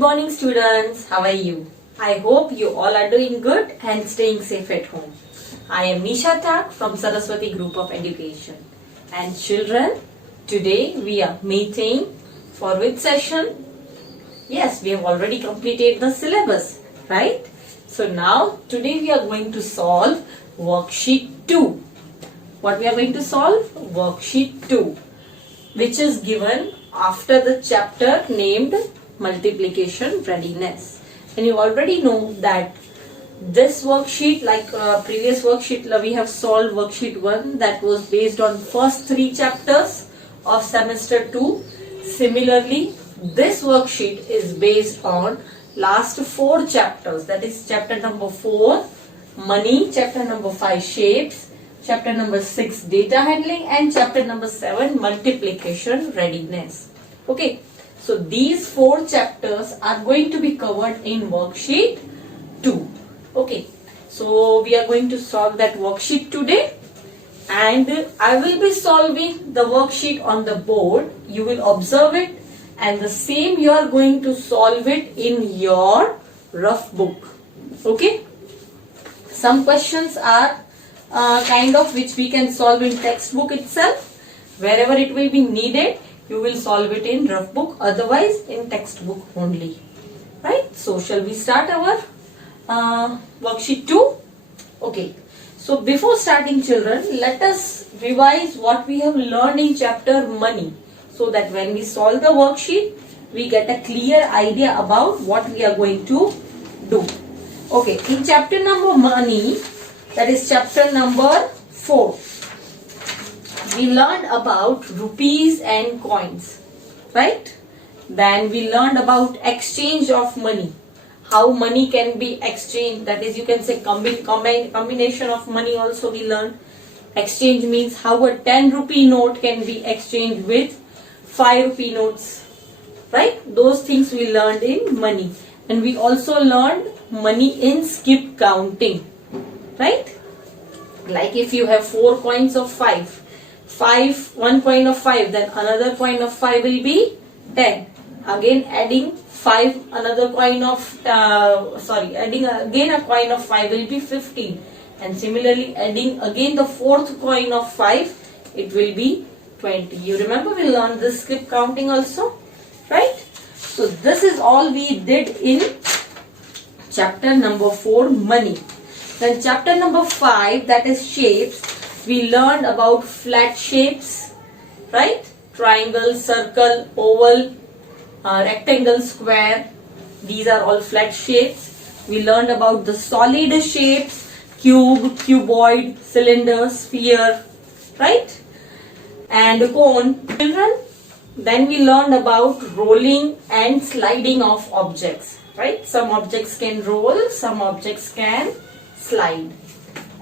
Good morning students, how are you? I hope you all are doing good and staying safe at home. I am Nisha Tak from Saraswati Group of Education. And children, today we are meeting for which session? Yes, we have already completed the syllabus, right? So now today we are going to solve worksheet 2. What we are going to solve? Worksheet 2, which is given after the chapter named multiplication readiness. And you already know that this worksheet, like previous worksheet, we have solved worksheet 1 that was based on first 3 chapters of semester 2. Similarly, this worksheet is based on last 4 chapters, that is chapter number 4 money, chapter number 5 shapes, chapter number 6 data handling, and chapter number 7 multiplication readiness. Okay, so these 4 chapters are going to be covered in worksheet 2. Okay, so we are going to solve that worksheet today, and I will be solving the worksheet on the board. You will observe it, and the same you are going to solve it in your rough book. Okay, some questions are kind of which we can solve in textbook itself. Wherever it will be needed, you will solve it in rough book, otherwise in textbook only, right? So shall we start our worksheet 2? Okay, so before starting children, let us revise what we have learned in chapter money, so that when we solve the worksheet, we get a clear idea about what we are going to do. Okay, in chapter number money, that is chapter number 4, we learned about rupees and coins, right? Then we learned about exchange of money, how money can be exchanged, that is you can say combination of money also we learned. Exchange means how a 10 rupee note can be exchanged with 5 rupee notes, right? Those things we learned in money. And we also learned money in skip counting, right? Like if you have 4 coins of 5, one coin of 5, then another coin of 5 will be 10. Again adding 5, another coin of adding again a coin of 5 will be 15. And similarly adding again the 4th coin of 5, it will be 20. You remember we learned this skip counting also, right? So this is all we did in chapter number 4 money. Then chapter number 5, that is shapes, we learned about flat shapes, right? Triangle, circle, oval, rectangle, square. These are all flat shapes. We learned about the solid shapes, cube, cuboid, cylinder, sphere, right? And cone. Children, then we learned about rolling and sliding of objects, right? Some objects can roll, some objects can slide,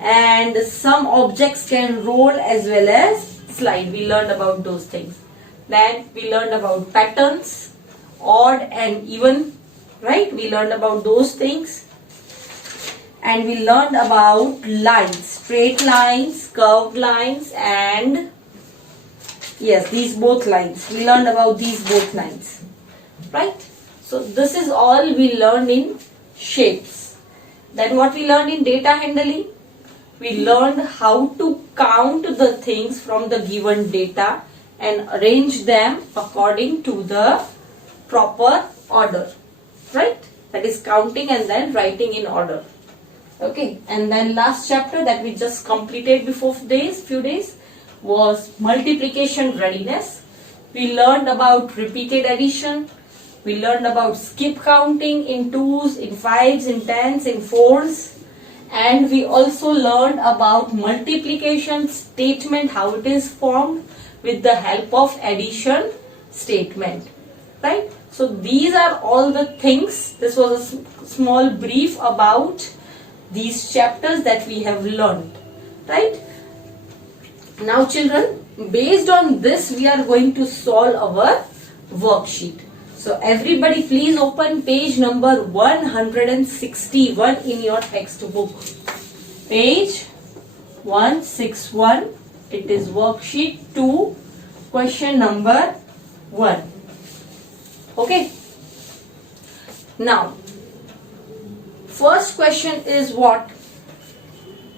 and some objects can roll as well as slide. We learned about those things. Then we learned about patterns, odd and even, right? We learned about those things. And we learned about lines, straight lines, curved lines, and yes, these both lines. We learned about these both lines, right? So this is all we learned in shapes. Then what we learned in data handling? We learned how to count the things from the given data and arrange them according to the proper order, right? That is counting and then writing in order. Okay, and then last chapter that we just completed before few days was multiplication readiness. We learned about repeated addition. We learned about skip counting in 2s, in 5s, in 10s, in 4s. And we also learned about multiplication statement, how it is formed with the help of addition statement, right? So these are all the things. This was a small brief about these chapters that we have learned, right? Now children, based on this we are going to solve our worksheet. So everybody please open page number 161 in your textbook. Page 161. It is worksheet 2, question number 1. Okay. Now, first question is what?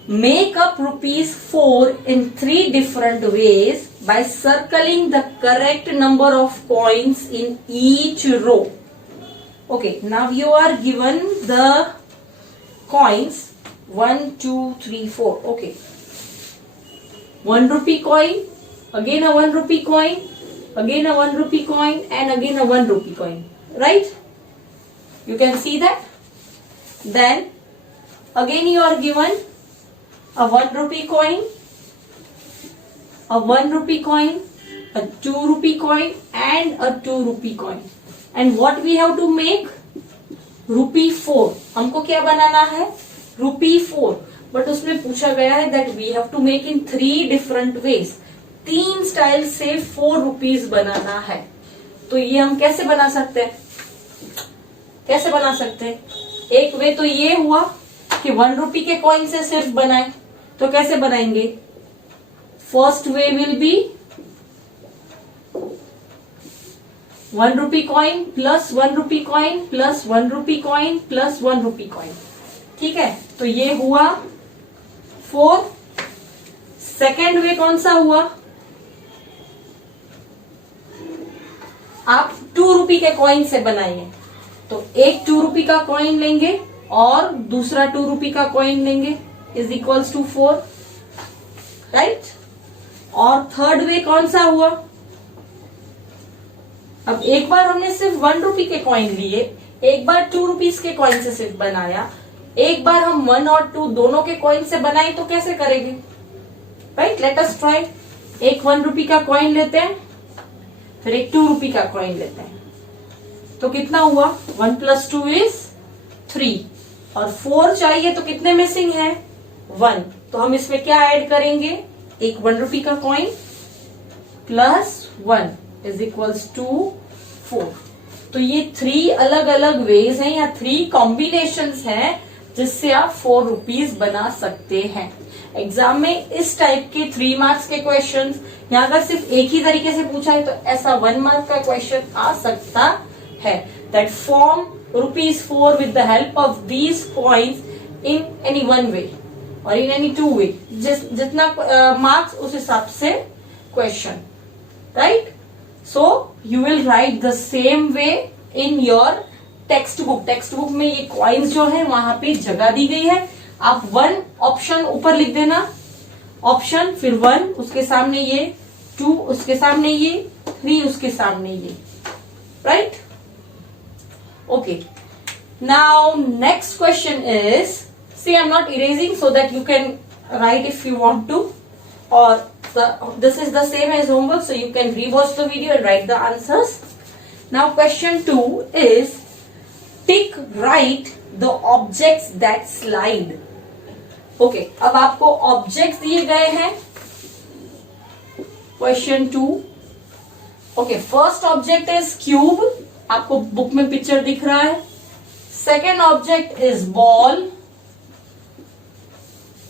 Make up rupees 4 in 3 different ways by circling the correct number of coins in each row. Okay, now you are given the coins 1, 2, 3, 4. Okay. 1 rupee coin, again a 1 rupee coin, again a 1 rupee coin, and again a 1 rupee coin. Right? You can see that. Then again you are given a 1 rupee coin, a 1 rupee coin, a 2 rupee coin, and a 2 rupee coin. And what we have to make? Rupee 4. हमको क्या बनाना है? Rupee 4. But उसमें पूछा गया है that we have to make in 3 different ways. 3 style से 4 rupees बनाना है. तो ये हम कैसे बना सकते हैं? कैसे बना सकते हैं? एक वे तो ये हुआ कि 1 रुपी के कॉइन से सिर्फ बनाए. तो कैसे बनाएंगे? First way will be 1 rupee coin plus 1 rupee coin plus 1 rupee coin plus 1 rupee coin. ठीक है, तो ये हुआ 4. सेकेंड वे कौन सा हुआ? आप 2 रुपी के कॉइन से बनाइए. तो एक 2 रुपी का कॉइन लेंगे और दूसरा 2 रुपी का कॉइन लेंगे इज इक्वल्स टू 4. राइट? और थर्ड वे कौन सा हुआ? अब एक बार हमने सिर्फ 1 रुपी के कॉइन लिए, एक बार 2 रुपीज के कॉइन से सिर्फ बनाया, एक बार हम 1 और 2 दोनों के कॉइन से बनाए, तो कैसे करेंगे? Right, let us try. एक 1 रुपी का कॉइन लेते हैं, फिर एक 2 रुपी का कॉइन लेते हैं. तो कितना हुआ? 1 + 2 = 3. और 4 चाहिए तो कितने मिसिंग है? 1. तो हम इसमें क्या ऐड करेंगे? एक 1 रुपी का coin plus 1 is equals to 4. तो ये 3 अलग अलग वेज हैं या 3 कॉम्बिनेशंस हैं जिससे आप 4 रुपीज बना सकते हैं. एग्जाम में इस टाइप के 3 मार्क्स के क्वेश्चंस, या अगर सिर्फ एक ही तरीके से पूछा है तो ऐसा 1 मार्क का क्वेश्चन आ सकता है. That form ₹4 with the help of these coins in any 1 वे और इन एनी 2 वे. जितना मार्क्स उस हिसाब से question. Right? So you will write the same way in your text book. Text book में ये कॉइन्स जो है वहां पे जगह दी गई है. आप 1 ऑप्शन ऊपर लिख देना, ऑप्शन, फिर 1 उसके सामने ये, 2 उसके सामने ये, 3 उसके सामने ये. Right? Okay. Now next question is, see I am not erasing so that you can write if you want to, और this is the same as homework, so you can rewatch the video and write the answers. Now question 2 is, tick right the objects that slide. Okay, अब आपको objects दिए गए हैं. Question 2. Okay, first object is cube. आपको book में picture दिख रहा है. Second object is ball.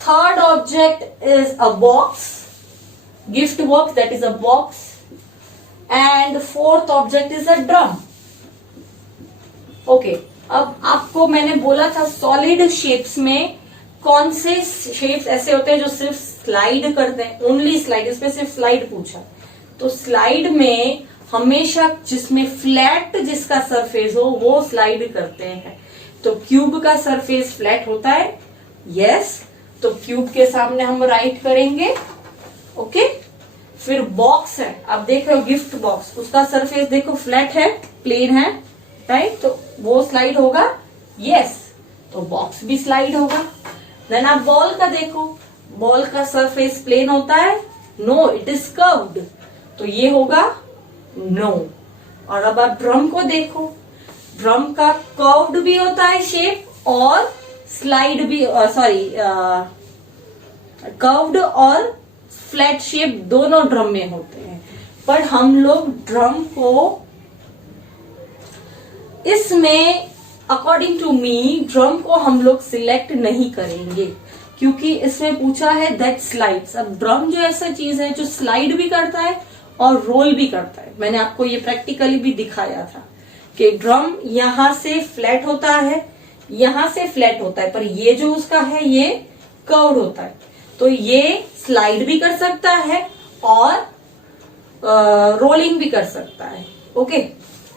Third object is a box. Gift box, that is a box. And fourth object is a drum. Okay, अब आपको मैंने बोला था सॉलिड शेप्स में कौन से शेप्स ऐसे होते हैं जो सिर्फ स्लाइड करते हैं, ओनली स्लाइड. इसमें सिर्फ स्लाइड पूछा. तो स्लाइड में हमेशा जिसमें फ्लैट जिसका सरफेस हो वो स्लाइड करते हैं. तो क्यूब का सरफेस फ्लैट होता है. यस, तो क्यूब के सामने हम राइट करेंगे. ओके. फिर बॉक्स है, आप देख रहे हो गिफ्ट बॉक्स, उसका सरफेस देखो फ्लैट है, प्लेन है. राइट? तो वो स्लाइड होगा. यस, तो बॉक्स भी स्लाइड होगा. देन आप बॉल का देखो, बॉल का सरफेस प्लेन होता है. नो, इट इज कर्व्ड, तो ये होगा नो. और अब आप ड्रम को देखो, ड्रम का कर्व्ड भी होता है शेप और स्लाइड भी, कर्व्ड और फ्लैट शेप दोनों ड्रम में होते हैं. पर हम लोग ड्रम को इसमें, अकॉर्डिंग टू मी, ड्रम को हम लोग सिलेक्ट नहीं करेंगे क्योंकि इसमें पूछा है दैट स्लाइड्स. अब ड्रम जो ऐसा चीज है जो स्लाइड भी करता है और रोल भी करता है. मैंने आपको ये प्रैक्टिकली भी दिखाया था कि ड्रम यहां से फ्लैट होता है, यहां से फ्लैट होता है, पर ये जो उसका है ये कर्व्ड होता है, तो ये स्लाइड भी कर सकता है और रोलिंग भी कर सकता है। ओके,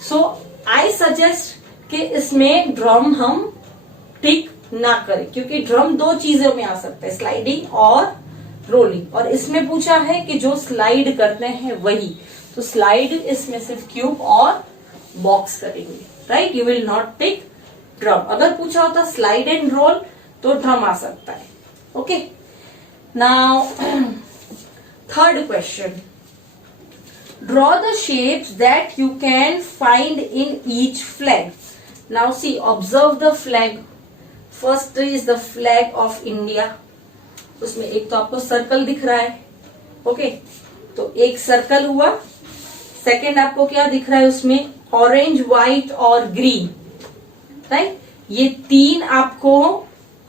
सो आई सजेस्ट कि इसमें ड्रम हम टिक ना करें, क्योंकि ड्रम दो चीजों में आ सकता है, स्लाइडिंग और रोलिंग, और इसमें पूछा है कि जो स्लाइड करते हैं वही, तो स्लाइड इसमें सिर्फ क्यूब और बॉक्स करेंगे, right. You will not tick drum. अगर पूछा होता स्लाइड एंड रोल तो ड्रम आ सकता है। Okay, now third question, draw the shapes that you can find in each flag. Now see, observe the flag. First is the flag of India. उसमें एक तो आपको सर्कल दिख रहा है, ओके, तो एक सर्कल हुआ। सेकंड आपको क्या दिख रहा है उसमें, ऑरेंज, व्हाइट और ग्रीन, राइट। ये तीन आपको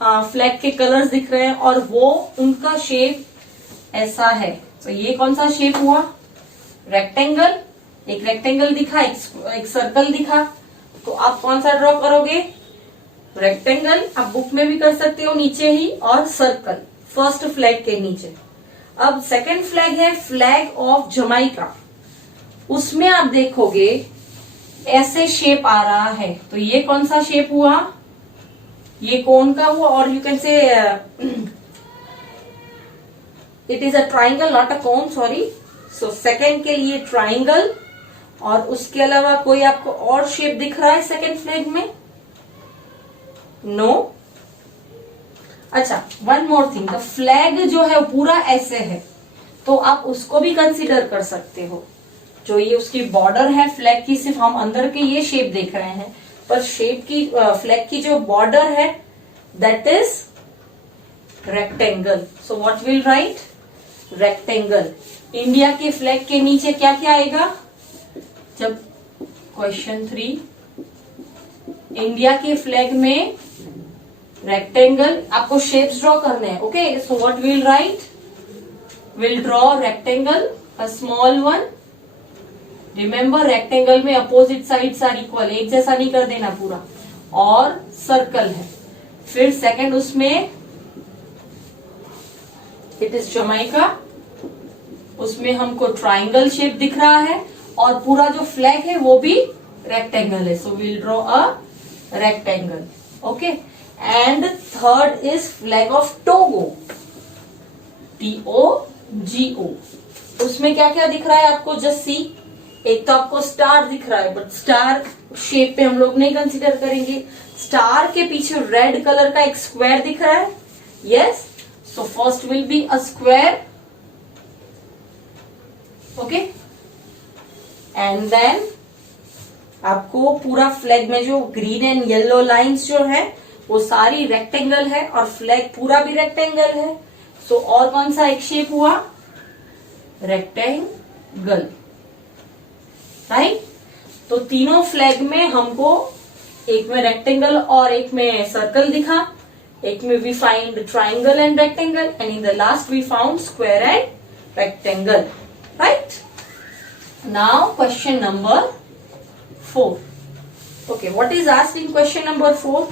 फ्लैग के कलर्स दिख रहे हैं और वो उनका शेप ऐसा है। तो ये कौन सा शेप हुआ, रेक्टेंगल। एक रेक्टेंगल दिखा, एक सर्कल दिखा, तो आप कौन सा ड्रॉ करोगे, रेक्टेंगल। आप बुक में भी कर सकते हो नीचे ही, और सर्कल फर्स्ट फ्लैग के नीचे। अब सेकंड फ्लैग है फ्लैग ऑफ जमाइका, उसमें आप देखोगे ऐसे शेप आ रहा है, तो ये कौन सा शेप हुआ, ये कोन का हुआ, और you can say it is a triangle not a cone, sorry. So second के लिए ट्राइंगल, और उसके अलावा कोई आपको और शेप दिख रहा है सेकेंड फ्लैग में, नो। अच्छा, one more thing, the flag जो है वो पूरा ऐसे है, तो आप उसको भी कंसीडर कर सकते हो। जो ये उसकी बॉर्डर है फ्लैग की, सिर्फ हम अंदर के ये शेप देख रहे हैं, पर शेप की फ्लैग की जो बॉर्डर है that is rectangle. So what will right, rectangle. India के फ्लैग के नीचे क्या क्या आएगा, जब क्वेश्चन 3, इंडिया के फ्लैग में रेक्टेंगल, आपको शेप्स ड्रॉ करने हैं। Okay, so what will right, will draw rectangle, a small one. Remember, rectangle में अपोजिट साइड्स आर इक्वल, एक जैसा नहीं कर देना पूरा, और सर्कल है। फिर सेकंड उसमें इट इज जमाइका, उसमें हमको ट्राइंगल शेप दिख रहा है, और पूरा जो फ्लैग है वो भी रेक्टेंगल है, so will draw a rectangle. Okay, and third is flag of Togo, TOGO। उसमें क्या क्या दिख रहा है आपको, जस्ट सी। एक तो आपको स्टार दिख रहा है, बट स्टार शेप पे हम लोग नहीं कंसीडर करेंगे। स्टार के पीछे रेड कलर का एक स्क्वायर दिख रहा है, yes, so first will be a square, okay, and then आपको पूरा फ्लैग में जो ग्रीन एंड येलो लाइंस जो है वो सारी रेक्टेंगल है, और फ्लैग पूरा भी रेक्टेंगल है। सो और कौन सा एक शेप हुआ, रेक्टेंगल, राइट। तो तीनों फ्लैग में हमको एक में रेक्टेंगल और एक में सर्कल दिखा, एक में we find triangle and rectangle, and in the last we found square and rectangle, right? Now question number 4. Okay, what is asked in question number 4?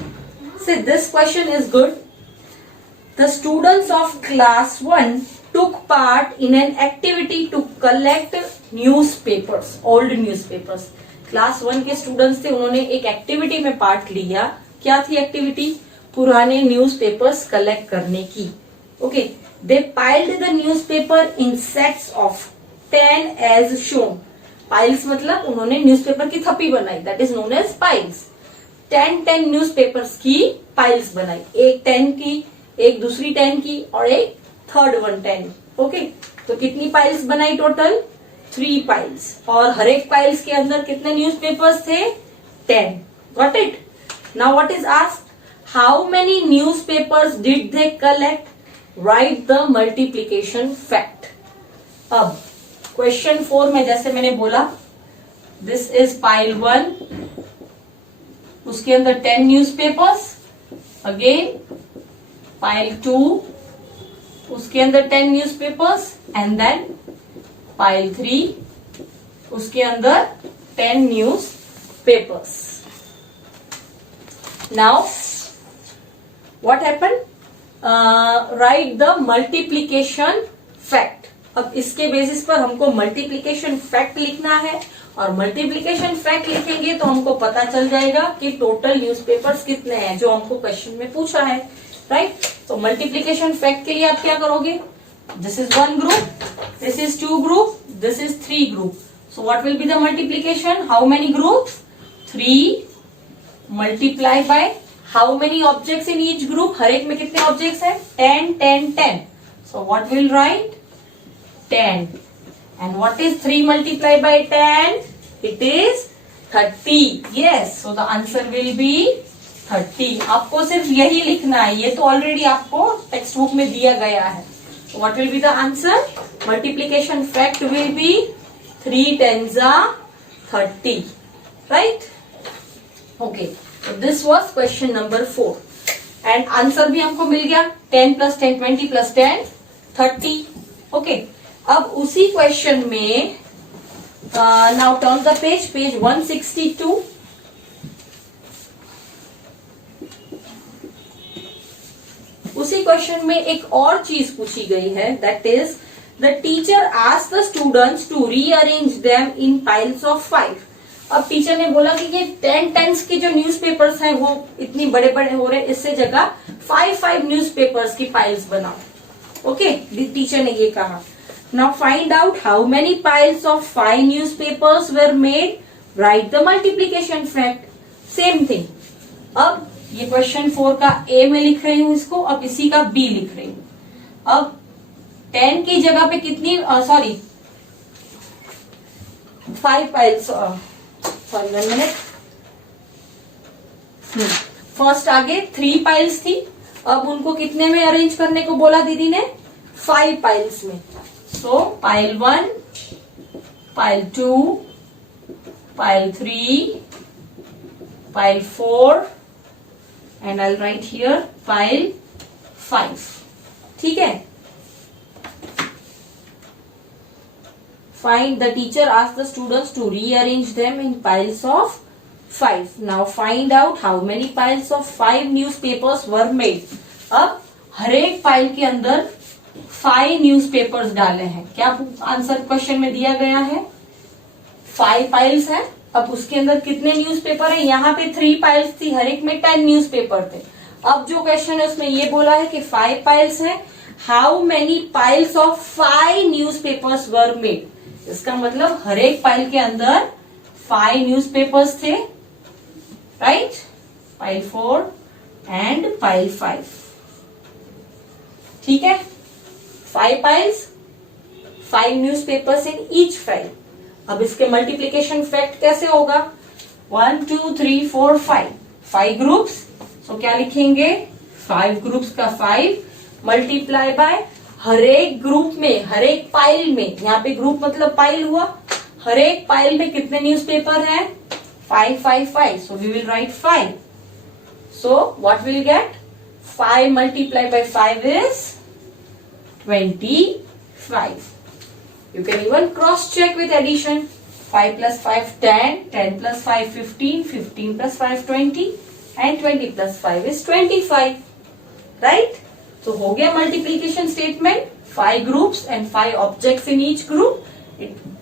See, this question is good. The students of class 1 took part in an activity to collect newspapers, old newspapers. Class 1 के students थे, उन्होंने एक activity में part लिया। क्या थी activity? पुराने newspapers collect करने की। Okay, they piled the newspaper in sets of 10 as shown. Piles मतलब उन्होंने न्यूज़पेपर की थप्पी बनाई, that is known as piles. 10 newspapers की पाइल्स बनाई, एक 10 की, एक दूसरी 10 की, और एक थर्ड वन 10। ओके, तो कितनी पाइल्स बनाई टोटल, 3 पाइल्स, और हर एक पाइल्स के अंदर कितने न्यूज़पेपर्स थे, 10। Got it. Now what is asked, how many newspapers did they collect, right the multiplication fact. अब क्वेश्चन 4 में जैसे मैंने बोला, दिस इज पाइल 1, उसके अंदर 10 न्यूज़पेपर्स, अगेन पाइल 2, उसके अंदर 10 न्यूज़पेपर्स, एंड देन पाइल 3, उसके अंदर 10 news papers. Now what happened? Write the multiplication fact. अब इसके बेसिस पर हमको मल्टीप्लीकेशन फैक्ट लिखना है, और मल्टीप्लीकेशन फैक्ट लिखेंगे तो हमको पता चल जाएगा कि टोटल न्यूज़पेपर्स कितने हैं जो हमको क्वेश्चन में पूछा है, राइट? तो मल्टीप्लीकेशन फैक्ट के लिए आप क्या करोगे? This is 1 group, this is 2 group, this is 3 group. So what will be the multiplication? How many group? 3 multiply by how many objects in each group? हर एक में कितने ऑब्जेक्ट्स हैं? 10 10 10. So what will right? 10. And what is 3 multiplied by 10? It is 30. Yes. So the answer will be 30. आपको सिर्फ यही लिखना है, ये तो ऑलरेडी आपको टेक्स्ट बुक में दिया गया है. So what will be the answer? Multiplication fact will be 3 tens are 30. Right? Okay. So this was question number 4. And answer भी हमको मिल गया. 10 plus 10 20 plus 10 30. Okay. अब उसी क्वेश्चन में नाउ टर्न द पेज 162. उसी क्वेश्चन में एक और चीज पूछी गई है, that is the teacher asked the students to rearrange them in piles of 5. अब टीचर ने बोला कि ये 10 टेंस के जो न्यूज़पेपर्स हैं वो इतनी बड़े बड़े हो रहे हैं, इससे जगह 5 न्यूज़पेपर्स की पाइल्स बनाओ. ओके, टीचर ने ये कहा. Now find out how many piles of 5 newspapers were made. Write the multiplication fact. Same thing. अब ये क्वेश्चन 4 का A में लिख रही हूँ इसको, अब इसी का B लिख रही हूँ. अब 10 की जगह पे कितनी 5 piles. Sorry 1 minute. फर्स्ट आगे 3 piles थी, अब उनको कितने में अरेंज करने को बोला दीदी ने? 5 piles में. So pile 1, pile 2, pile 3, pile 4, and I'll write here pile 5. ठीक है? Find the teacher asked the students to rearrange them in piles of 5. Now find out how many piles of 5 newspapers were made. अब हर एक pile के अंदर 5 newspapers डाले हैं. क्या answer question में दिया गया है? 5 पाइल्स है. अब उसके अंदर कितने न्यूज़पेपर है? यहाँ पे 3 पाइल्स थी, हर एक में 10 न्यूज़पेपर थे. अब जो क्वेश्चन है उसमें ये बोला है कि 5 पाइल्स है. How many piles of 5 newspapers were made? इसका मतलब हर एक पाइल के अंदर 5 न्यूज़पेपर्स थे, राइट? Pile 4 and pile 5. ठीक है? 5 piles, 5 newspapers in each file. अब इसके मल्टीप्लीकेशन फैक्ट कैसे होगा? 1 2 3 4 5. 5 ग्रुप्स. सो क्या लिखेंगे? 5 ग्रुप्स का 5 मल्टीप्लाई बाय हर एक ग्रुप में, हर एक पाइल में. यहाँ पे ग्रुप मतलब पाइल हुआ. हर एक पाइल में कितने न्यूज़पेपर हैं? 5 5 5. So we will write 5. So what will get? 5 multiply by 5 is 25. You can even cross check with addition. 5 plus 5 10, 10 plus 5 15, 15 plus 5 20, and 20 plus 5 is 25. Right? So हो गया multiplication statement. 5 groups and 5 objects in each group.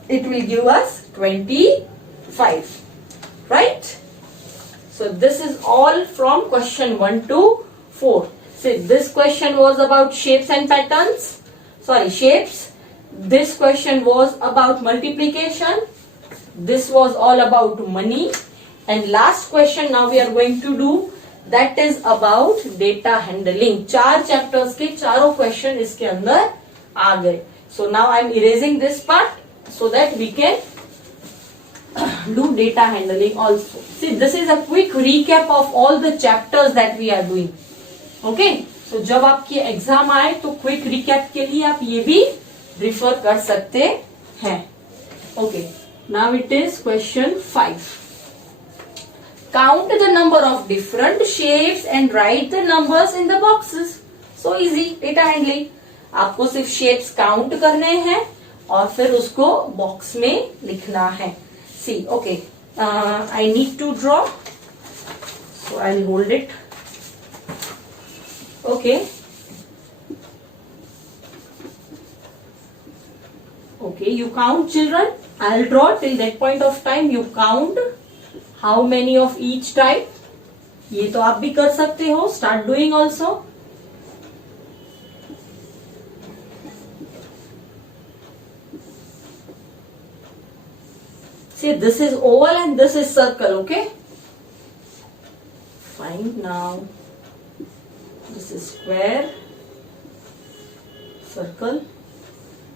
It will give us 25. Right? So this is all from question 1 to 4. See, this question was about shapes and patterns. Sorry, shapes. This question was about multiplication. This was all about money. And last question now we are going to do, that is about data handling. 4 chapters के चारों question इसके अंदर आ गए. So now I am erasing this part so that we can do data handling also. See, this is a quick recap of all the chapters that we are doing. Okay, so जब आपकी exam आए तो quick recap के लिए आप ये भी refer कर सकते हैं. Okay, now it is question 5. Count the number of different shapes and right the numbers in the boxes. So easy data handling. आपको सिर्फ शेप्स काउंट करने हैं और फिर उसको बॉक्स में लिखना है. सी, okay, I need to draw, so I'll hold it. Okay. Okay, you count, children. I'll draw till that point of time. You count how many of each type. ये तो आप भी कर सकते हो. Start doing also. See, this is oval and this is circle, okay? Fine. Now, this is square, circle,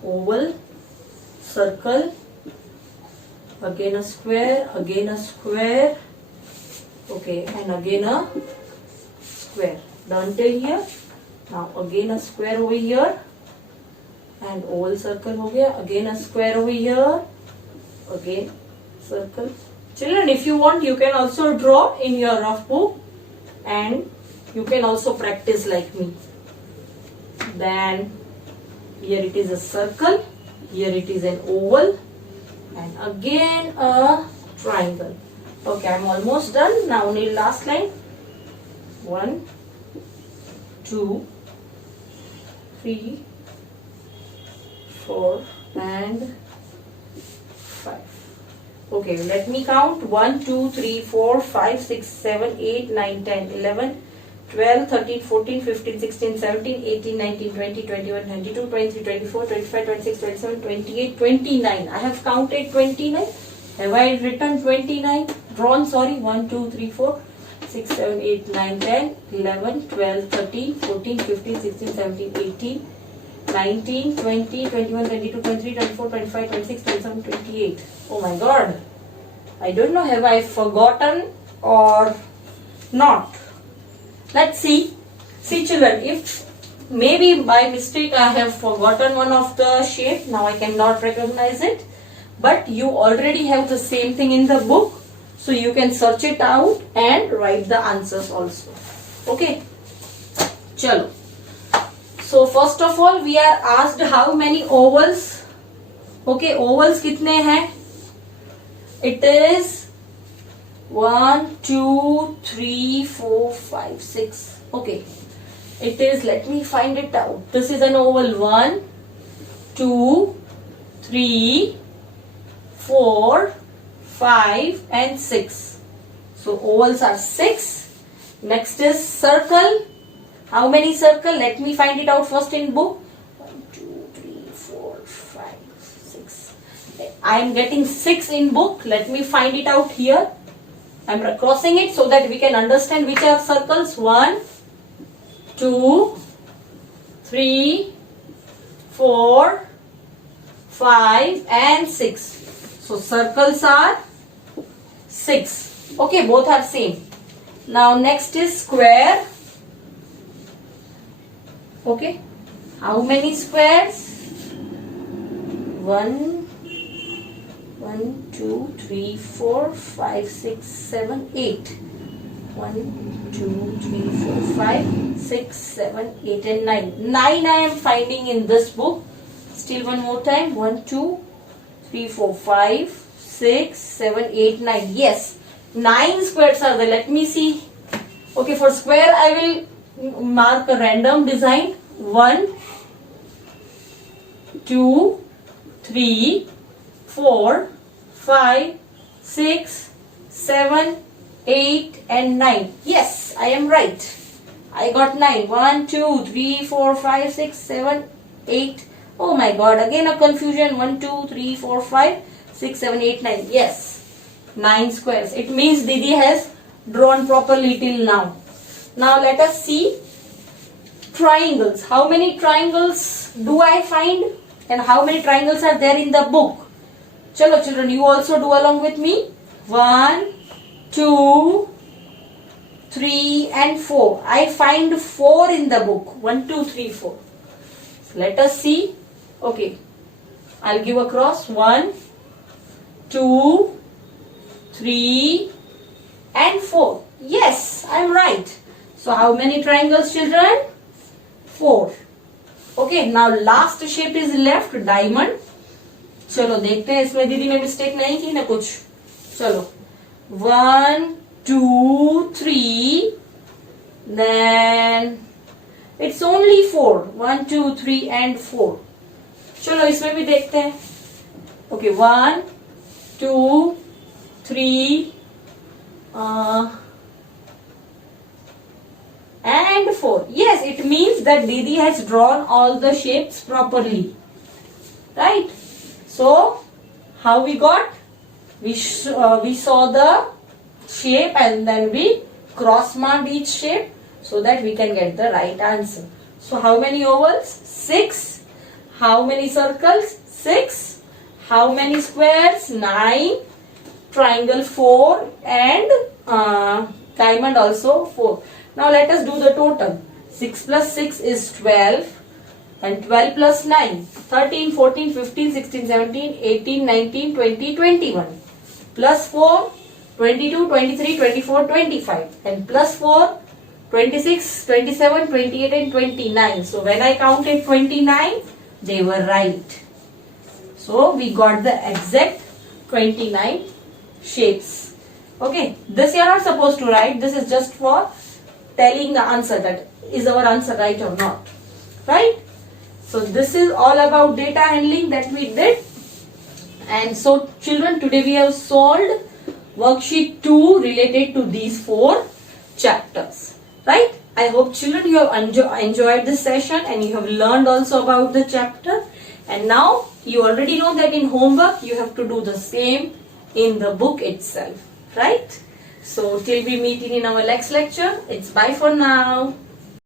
oval, circle, again a square, okay, and again a square. Done till here. Now again a square over here, and oval circle हो गया. Again a square over here, again circle. Children, if you want, you can also draw in your rough book, and you can also practice like me. Then here it is a circle, here it is an oval, and again a triangle. Okay, I'm almost done. Now only last line. 1, 2, 3, 4, and 5. Okay, let me count. 1, 2, 3, 4, 5, 6, 7, 8, 9, 10, 11, 12, 13, 14, 15, 16, 17, 18, 19, 20, 21, 22, 23, 24, 25, 26, 27, 28, 29. I have counted 29. Have I written 29? Drawn, sorry. 1, 2, 3, 4, 6, 7, 8, 9, 10, 11, 12, 13, 14, 15, 16, 17, 18, 19, 20, 21, 22, 23, 24, 25, 26, 27, 28. Oh my God. I don't know, have I forgotten or not? Let's see. See, children, if maybe by mistake I have forgotten one of the shape, now I cannot recognize it. But you already have the same thing in the book, so you can search it out and write the answers also. Okay. Chalo. So first of all, we are asked how many ovals. Okay, ovals kitne hai? It is 1, 2, 3, 4, 5, 6. Okay. It is, let me find it out. This is an oval. 1, 2, 3, 4, 5, and 6. So ovals are 6. Next is circle. How many circle? Let me find it out first in book. 1, 2, 3, 4, 5, 6. I am getting 6 in book. Let me find it out here. I am crossing it so that we can understand which are circles. 1, 2, 3, 4, 5, and 6. So circles are 6. Okay, both are same. Now next is square. Okay, how many squares? 1, 2, 3, 4, 5, 6, 7, 8. 1, 2, 3, 4, 5, 6, 7, 8, and 9. 9 I am finding in this book. Still one more time. 1, 2, 3, 4, 5, 6, 7, 8, 9. Yes, 9 squares are there. Let me see. Okay, for square I will mark a random design. 1, 2, 3, 4, 5, 6, 7, 8, and 9. Yes, I am right. I got 9. 1, 2, 3, 4, 5, 6, 7, 8. Oh my God, again a confusion. 1, 2, 3, 4, 5, 6, 7, 8, 9. Yes, 9 squares. It means Didi has drawn properly till now. Now let us see triangles. How many triangles do I find? And how many triangles are there in the book? Chalo children, you also do along with me. 1, 2, 3, and 4. I find 4 in the book. 1, 2, 3, 4. Let us see. Okay, I'll give a cross. 1, 2, 3, and 4. Yes, I'm right. So how many triangles, children? 4. Okay, now last shape is left, diamond. चलो देखते हैं इसमें दीदी ने mistake नहीं की ना कुछ. चलो 1, 2, 3. Then it's only 4. 1, 2, 3 and 4. चलो इसमें भी देखते हैं. Okay, 1, 2, 3 and 4. Yes, it means that Didi has drawn all the shapes properly. Right? So, how we got? We saw the shape and then we cross marked each shape so that we can get the right answer. So, how many ovals? 6. How many circles? 6. How many squares? 9. Triangle 4 and diamond also 4. Now let us do the total. 6 plus 6 is 12 and 12 plus 9. 13, 14, 15, 16, 17, 18, 19, 20, 21. Plus 4, 22, 23, 24, 25. And plus 4, 26, 27, 28 and 29. So when I counted 29, they were right. So we got the exact 29 shapes. Okay, this you are not supposed to write. This is just for telling the answer, that is our answer right or not. Right? So this is all about data handling that we did. And so children, today we have solved worksheet 2 related to these 4 chapters. Right? I hope children you have enjoyed this session and you have learned also about the chapter. And now you already know that in homework you have to do the same in the book itself. Right? So till we meet in our next lecture, it's bye for now.